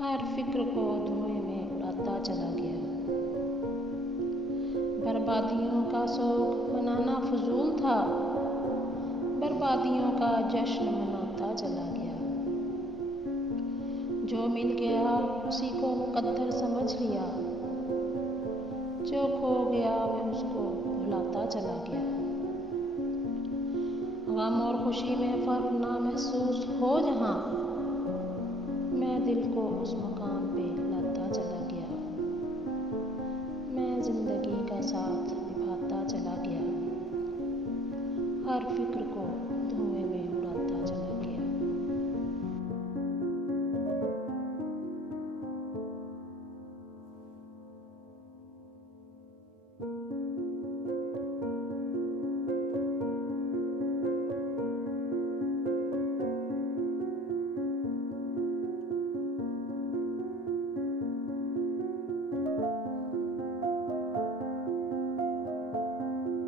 हर फिक्र को धुएं में उड़ाता चला गया। बर्बादियों का शौक मनाना फजूल था, बर्बादियों का जश्न मनाता चला गया। जो मिल गया उसी को मुकद्दर समझ लिया, जो खो गया वह उसको भुलाता चला गया। गम और खुशी में फर्क ना महसूस हो जहाँ, मैं दिल को उस मकाम पे